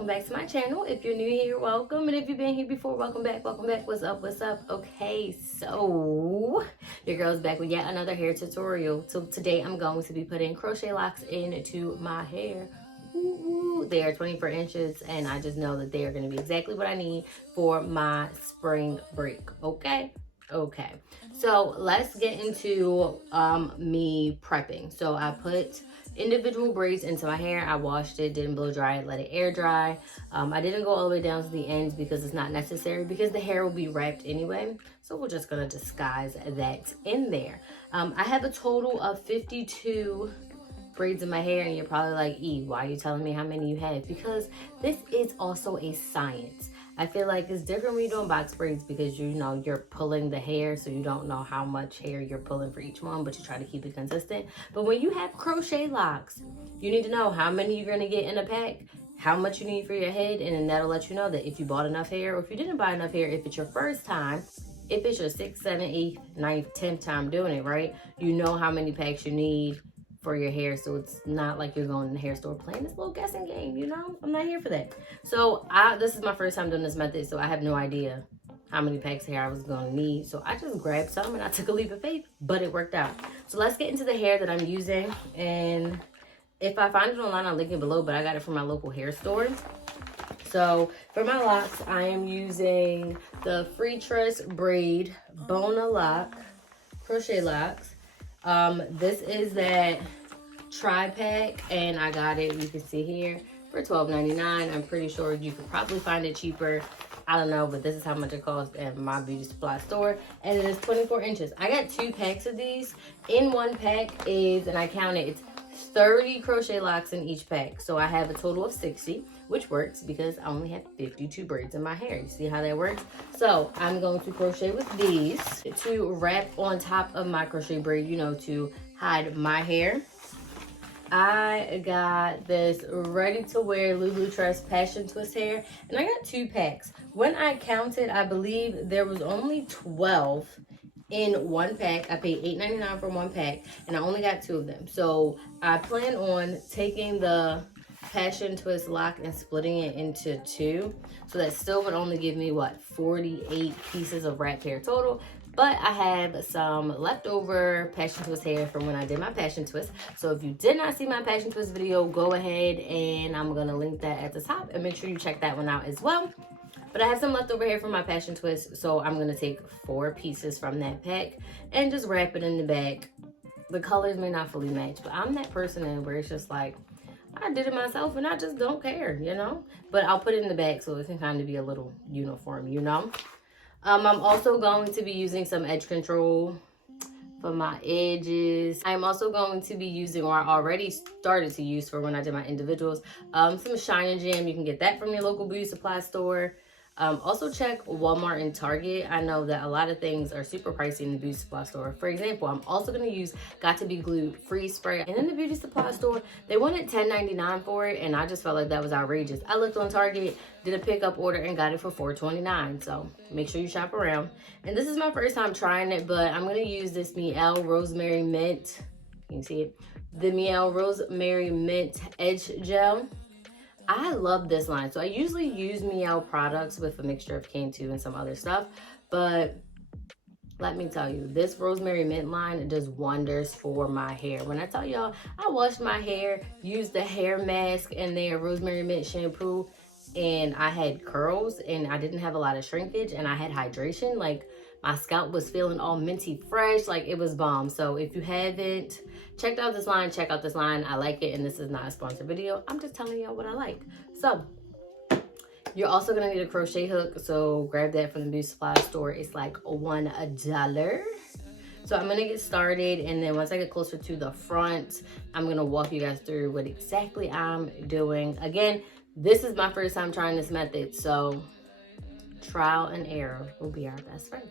welcome back to my channel. If you're new here, welcome, and if you've been here before, welcome back. What's up? Okay, so your girl's back with yet another hair tutorial. So today I'm going to be putting crochet locks into my hair. Ooh, they are 24 inches and I just know that they are going to be exactly what I need for my spring break. Okay, so let's get into me prepping. So I put individual braids into my hair. I washed it, didn't blow dry it, let it air dry. I didn't go all the way down to the ends because it's not necessary, because the hair will be wrapped anyway, so we're just gonna disguise that in there. I have a total of 52 braids in my hair, and you're probably like, E, why are you telling me how many you have? Because this is also a science. I feel like it's different when you're doing box braids because you know you're pulling the hair, so you don't know how much hair you're pulling for each one, but you try to keep it consistent. But when you have crochet locks, you need to know how many you're going to get in a pack, how much you need for your head, and then that'll let you know that if you bought enough hair or if you didn't buy enough hair, if it's your first time, if it's your 6th, 7th, 8th, 9th, 10th time doing it, right? You know how many packs you need for your hair, so it's not like you're going to the hair store playing this little guessing game, you know? I'm not here for that. So this is my first time doing this method, so I have no idea how many packs of hair I was going to need. So I just grabbed some and I took a leap of faith, but it worked out. So let's get into the hair that I'm using, and if I find it online, I'll link it below, but I got it from my local hair store. So for my locks, I am using the Freetress braid Bona lock crochet locks. This is that tri-pack, and I got it, you can see here, for $12.99. I'm pretty sure you could probably find it cheaper. I don't know, but this is how much it costs at my beauty supply store, and it is 24 inches. I got 2 packs of these. In one pack is, and I counted, it's 30 crochet locks in each pack. So I have a total of 60, which works because I only have 52 braids in my hair. You see how that works? So I'm going to crochet with these to wrap on top of my crochet braid, you know, to hide my hair. I got this ready to wear Lulutress passion twist hair, and I got 2 packs. When I counted, I believe there was only 12 in one pack. I paid $8.99 for one pack, and I only got 2 of them. So I plan on taking the passion twist lock and splitting it into 2. So that still would only give me, what, 48 pieces of wrapped hair total. But I have some leftover passion twist hair from when I did my passion twist. So if you did not see my passion twist video, go ahead and I'm going to link that at the top, and make sure you check that one out as well. But I have some leftover hair from my passion twist, so I'm going to take 4 pieces from that pack and just wrap it in the back. The colors may not fully match, but I'm that person where it's just like, I did it myself and I just don't care, you know? But I'll put it in the back so it can kind of be a little uniform, you know? I'm also going to be using some edge control for my edges. I'm also going to be using, or I already started to use for when I did my individuals, some Shine and Jam. You can get that from your local beauty supply store. Also check Walmart and Target. I know that a lot of things are super pricey in the beauty supply store. For example, I'm also going to use Got to Be Glued freeze spray. And in the beauty supply store, they wanted $10.99 for it, and I just felt like that was outrageous. I looked on Target, did a pickup order, and got it for $4.29. So make sure you shop around. And this is my first time trying it, but I'm going to use this Mielle Rosemary Mint. You can see it. The Mielle Rosemary Mint Edge Gel. I love this line. So I usually use Mielle products with a mixture of Cantu and some other stuff, but let me tell you, this Rosemary Mint line does wonders for my hair. When I tell y'all, I washed my hair, used the hair mask and their Rosemary Mint shampoo, and I had curls and I didn't have a lot of shrinkage and I had hydration. Like, my scalp was feeling all minty fresh, like it was bomb. So if you haven't checked out this line, check out this line. I like it, and this is not a sponsored video. I'm just telling y'all what I like. So you're also gonna need a crochet hook, so grab that from the beauty supply store. It's like $1. So I'm gonna get started, and then once I get closer to the front, I'm gonna walk you guys through what exactly I'm doing. Again, this is my first time trying this method, so trial and error will be our best friend.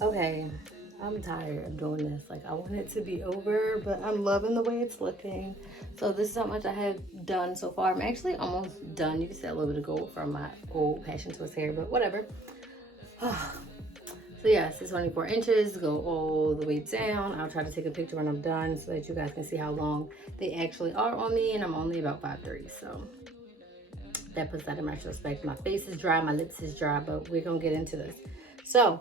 Okay, I'm tired of doing this. Like, I want it to be over, but I'm loving the way it's looking. So this is how much I have done so far. I'm actually almost done. You can see a little bit of gold from my old Passion Twist hair, but whatever. So yes, it's 24 inches, go all the way down. I'll try to take a picture when I'm done so that you guys can see how long they actually are on me, and I'm only about 5'3", so that puts that in retrospect. My face is dry, my lips is dry, but we're gonna get into this. So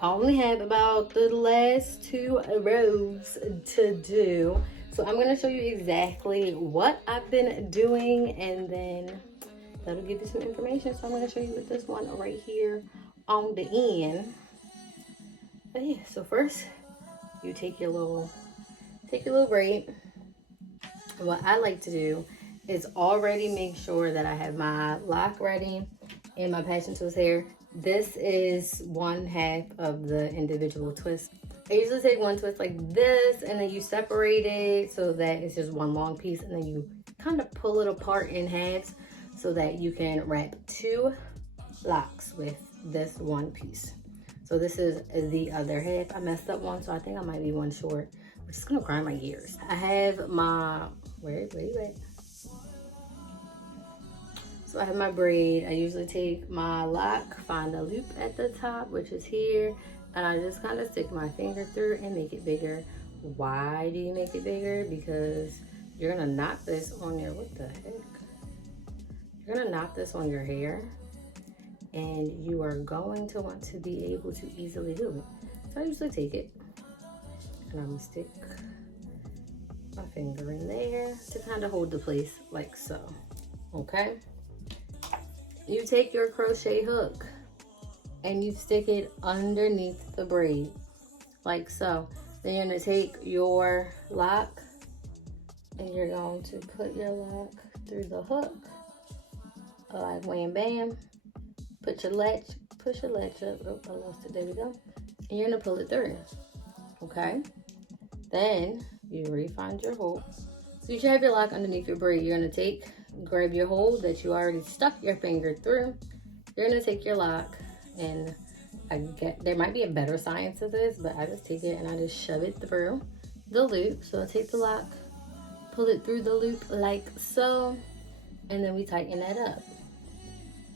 I only have about the last 2 rows to do. So I'm gonna show you exactly what I've been doing, and then that'll give you some information. So I'm gonna show you with this one right here on the end. But yeah, so first you take your little braid. What I like to do is already make sure that I have my lock ready and my Passion Twist hair. This is 1/2 of the individual twist. I usually take one twist like this, and then you separate it so that it's just one long piece, and then you kind of pull it apart in halves so that you can wrap 2 locks with this one piece. So this is the other half. I messed up one, so I think I might be one short, which is gonna grind my gears. I have my, where you at? So I have my braid. I usually take my lock, find a loop at the top, which is here, and I just kind of stick my finger through and make it bigger. Why do you make it bigger? Because you're gonna knot this on your, what the heck? You're gonna knot this on your hair, and you are going to want to be able to easily do it. So I usually take it, and I'm gonna stick my finger in there to kind of hold the place like so, okay? You take your crochet hook and you stick it underneath the braid like so. Then you're gonna take your lock and you're going to put your lock through the hook like wham bam. Put your latch, push your latch up. Oh, I lost it, there we go. And you're gonna pull it through, okay? Then you re-find your hole. So you should have your lock underneath your braid. You're gonna grab your hole that you already stuck your finger through. You're gonna take your lock, and there might be a better science to this, but I just take it and I just shove it through the loop. So I take the lock, pull it through the loop like so, and then we tighten that up.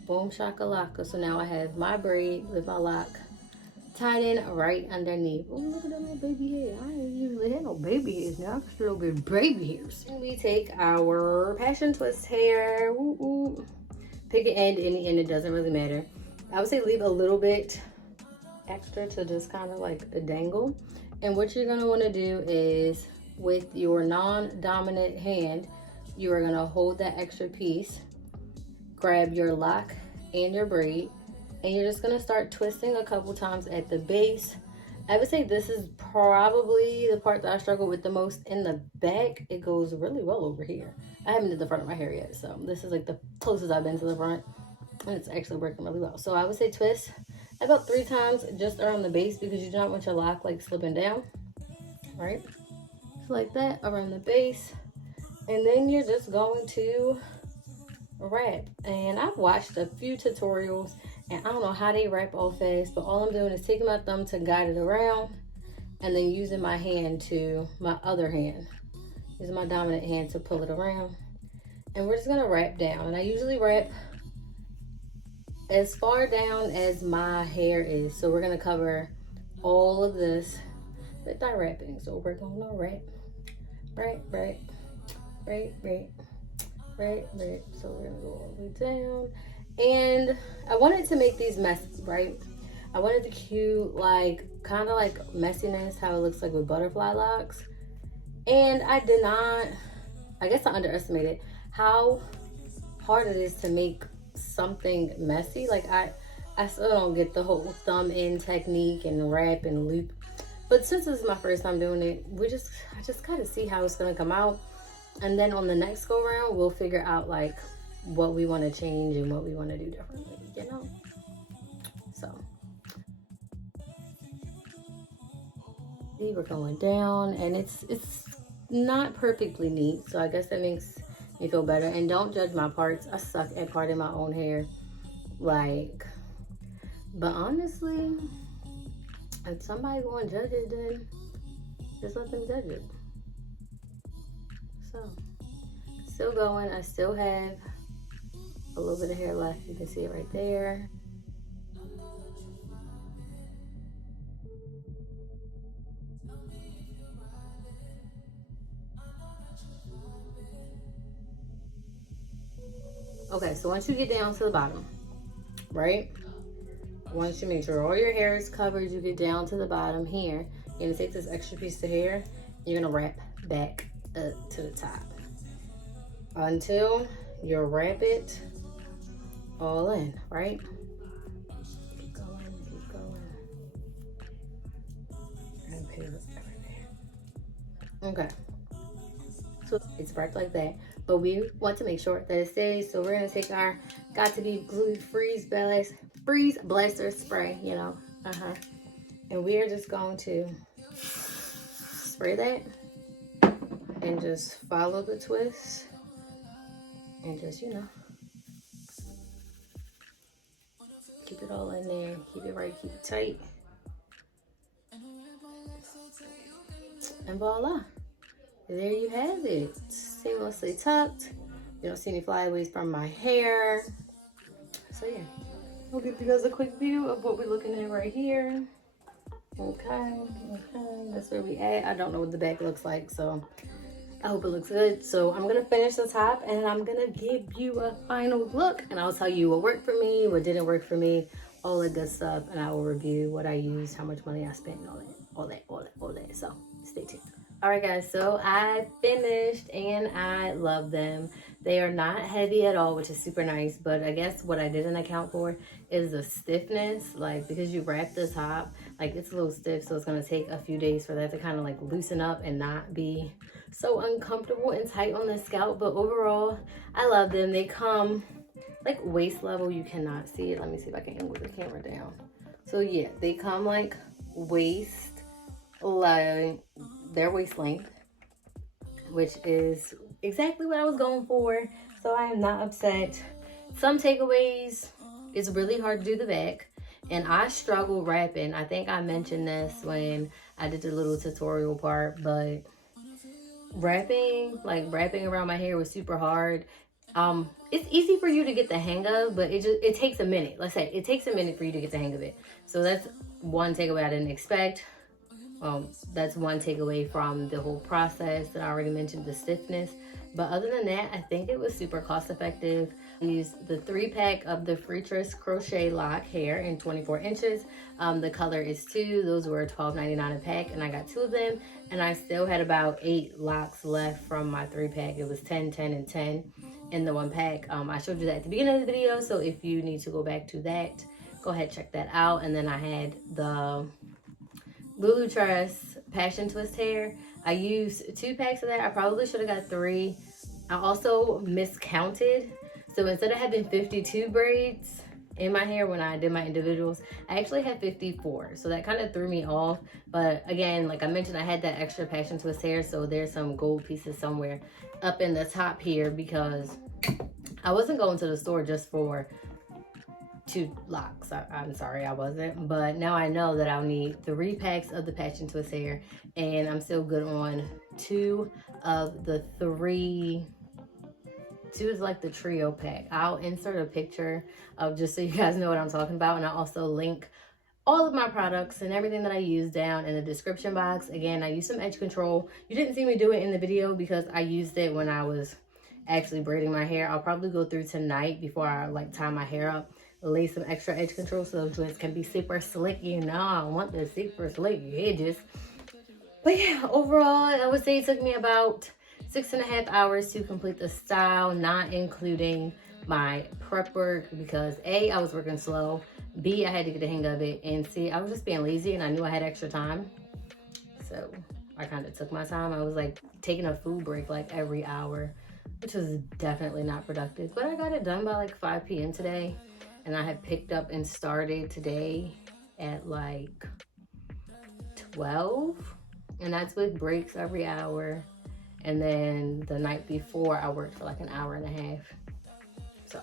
Boom shakalaka. So now I have my braid with my lock tied in right underneath. Oh, look at that little baby hair. I ain't usually had no baby hairs. Now I can still get baby hairs. And we take our Passion Twist hair. Ooh. Pick an end, any end, it doesn't really matter. I would say leave a little bit extra to just kind of like a dangle. And what you're gonna wanna do is with your non-dominant hand, you are gonna hold that extra piece, grab your lock and your braid, and you're just gonna start twisting a couple times at the base. I would say this is probably the part that I struggle with the most. In the back, it goes really well over here. I haven't did the front of my hair yet, so this is like the closest I've been to the front, and it's actually working really well. So I would say twist about 3 times just around the base, because you do not want your lock like slipping down, right? So like that around the base, and then you're just going to wrap. And I've watched a few tutorials, and I don't know how they wrap all fast, but all I'm doing is taking my thumb to guide it around, and then using my hand using my dominant hand to pull it around. And we're just gonna wrap down. And I usually wrap as far down as my hair is. So we're gonna cover all of this with dye wrapping. So we're gonna wrap, right. So we're gonna go all the way down. And I wanted to make these messy, right? I wanted the cute, like, kind of like messiness, how it looks like with butterfly locks. And I did not, I guess I underestimated how hard it is to make something messy. Like, I still don't get the whole thumb in technique and wrap and loop. But since this is my first time doing it, I just gotta see how it's gonna come out. And then on the next go round, we'll figure out like what we want to change and what we want to do differently, you know? So, see, we're going down, and it's not perfectly neat, so I guess that makes me feel better. And don't judge my parts. I suck at parting my own hair, like, but honestly, if somebody gonna judge it, then just let them judge it. So, still going. I still have a little bit of hair left. You can see it right there. Okay, so once you get down to the bottom, right? Once you make sure all your hair is covered, you get down to the bottom here. You're gonna take this extra piece of hair, you're gonna wrap back up to the top until you wrap it all in, right? Keep going. And peel everything. Okay. So it's wrapped like that, but we want to make sure that it stays. So we're gonna take our Got to Be Glue Freeze Blaster spray, you know, and we are just going to spray that and just follow the twist and just, you know, keep it all in there, keep it right, keep it tight, and voila, there you have it, seamlessly tucked. You don't see any flyaways from my hair. So yeah, I'll give you guys a quick view of what we're looking at right here. Okay, that's where we at. I don't know what the back looks like, so I hope it looks good. So I'm gonna finish the top and I'm gonna give you a final look, and I'll tell you what worked for me, what didn't work for me, all the good stuff, and I will review what I used, how much money I spent, and all that. So stay tuned. All right, guys, so I finished and I love them. They are not heavy at all, which is super nice, but I guess what I didn't account for is the stiffness, like, because you wrap the top, like, it's a little stiff, so it's gonna take a few days for that to kind of like loosen up and not be so uncomfortable and tight on the scalp. But overall, I love them. They come like waist level. You cannot see it. Let me see if I can angle the camera down. So yeah, they come like waist, like their waist length, which is exactly what I was going for. So I am not upset. Some takeaways, it's really hard to do the back, and I struggle wrapping. I think I mentioned this when I did the little tutorial part, but wrapping around my hair was super hard. It's easy for you to get the hang of, but it takes a minute. Let's say it takes a minute for you to get the hang of it. So that's one takeaway I didn't expect. That's one takeaway from the whole process that I already mentioned, the stiffness. But other than that, I think it was super cost effective. I used the 3-pack of the Freetress crochet lock hair in 24 inches. The color is 2. Those were $12.99 a pack, and I got 2 of them. And I still had about 8 locks left from my 3-pack. It was 10, 10, and 10 in the 1 pack. I showed you that at the beginning of the video, so if you need to go back to that, go ahead, check that out. And then I had the Lulutress Passion Twist hair. I used 2 packs of that. I probably should have got 3. I also miscounted. So instead of having 52 braids in my hair when I did my individuals, I actually had 54. So that kind of threw me off. But again, like I mentioned, I had that extra Passion Twist hair. So there's some gold pieces somewhere up in the top here, because I wasn't going to the store just for 2 locks. I'm sorry, I wasn't. But now I know that I'll need 3 packs of the Passion Twist hair, and I'm still good on 2 of the 3. 2 is like the trio pack. I'll insert a picture of, just so you guys know what I'm talking about, and I'll also link all of my products and everything that I use down in the description box. Again, I use some edge control. You didn't see me do it in the video because I used it when I was actually braiding my hair. I'll probably go through tonight before I like tie my hair up, lay some extra edge control so those joints can be super slick. You know, I want the super slick edges. But yeah, overall, I would say it took me about 6.5 hours to complete the style, not including my prep work, because A, I was working slow, B, I had to get the hang of it, and C, I was just being lazy and I knew I had extra time. So I kind of took my time. I was like taking a food break like every hour, which was definitely not productive. But I got it done by like 5 p.m. today, and I had picked up and started today at like 12, and that's with breaks every hour. And then the night before I worked for like an hour and a half. So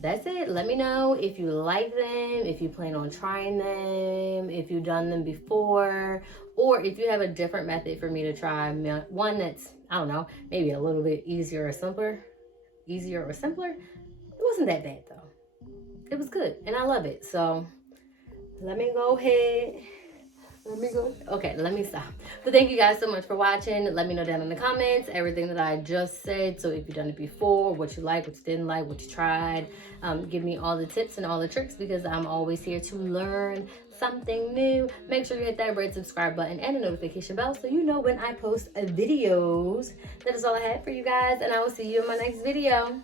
that's it. Let me know if you like them, if you plan on trying them, if you've done them before, or if you have a different method for me to try. One that's, I don't know, maybe a little bit easier or simpler. It wasn't that bad though. It was good and I love it. So let me go ahead. Okay, let me stop. But thank you guys so much for watching. Let me know down in the comments everything that I just said. So if you've done it before, what you like, what you didn't like, what you tried. Give me all the tips and all the tricks, because I'm always here to learn something new. Make sure you hit that red subscribe button and the notification bell so you know when I post videos. That is all I have for you guys, and I will see you in my next video.